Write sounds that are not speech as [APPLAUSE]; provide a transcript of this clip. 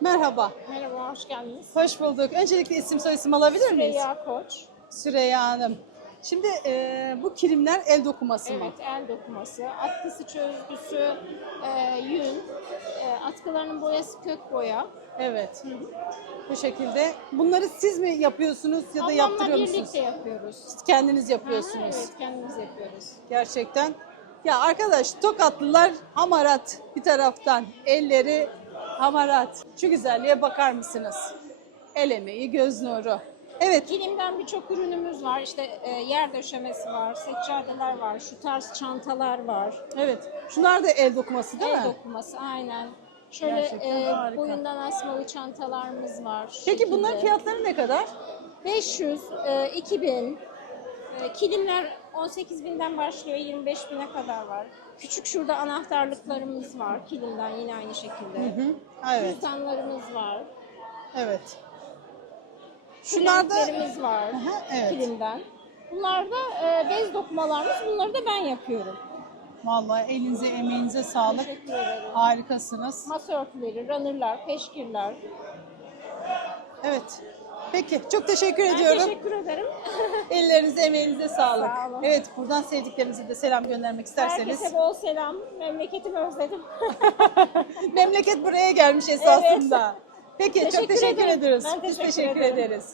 Merhaba. Merhaba, hoş geldiniz. Hoş bulduk. Öncelikle isim soyisim alabilir miyiz? Süreyya Koç. Süreyya Hanım. Şimdi e, bu kilimler el dokuması mı? Evet, el dokuması. Atkısı, çözgüsü, e, yün. E, atkılarının boyası kök boya. Evet. Bu şekilde. Bunları siz mi yapıyorsunuz ya da Ablamla yaptırıyor musunuz? birlikte yapıyoruz. Siz kendiniz Aha, yapıyorsunuz. evet, kendimiz yapıyoruz. Gerçekten. Ya arkadaş Tokatlılar hamarat bir taraftan. Elleri hamarat. Şu güzelliğe bakar mısınız? El emeği, göz nuru. Evet. Kilimden birçok ürünümüz var. İşte e, yer döşemesi var, seccadeler var, şu tarz çantalar var. Evet. Şunlar da el dokuması değil el mi? dokuması, aynen. Şöyle Gerçekten e, harika. boyundan asmalı çantalarımız var. şu Peki bunların şekilde. fiyatları ne kadar? 500, e, 2000, e, kilimler 18 binden başlıyor 25 bine kadar var. Küçük şurada anahtarlıklarımız var kilimden yine aynı şekilde. Hı. Evet. Cüzdanlarımız var. Evet. Şunlar da Şunlarda var Aha, evet. kilimden. Bunlar da e, bez dokumalarımız. Bunları da ben yapıyorum. vallahi elinize emeğinize sağlık. Teşekkür ederim. Harikasınız. Masa örtüleri, runnerlar, peşkirler. Evet. Peki çok teşekkür Ben ediyorum. teşekkür ederim. [LAUGHS] Ellerinize emeğinize sağlık. Sağ olun. Evet buradan sevdiklerinize de selam göndermek isterseniz. Herkese bol selam. Memleketimi özledim. [LAUGHS] Memleket buraya gelmiş esasında. Peki çok Teşekkür teşekkür ederim. ediyoruz. Ben Biz teşekkür teşekkür ederim. ederiz.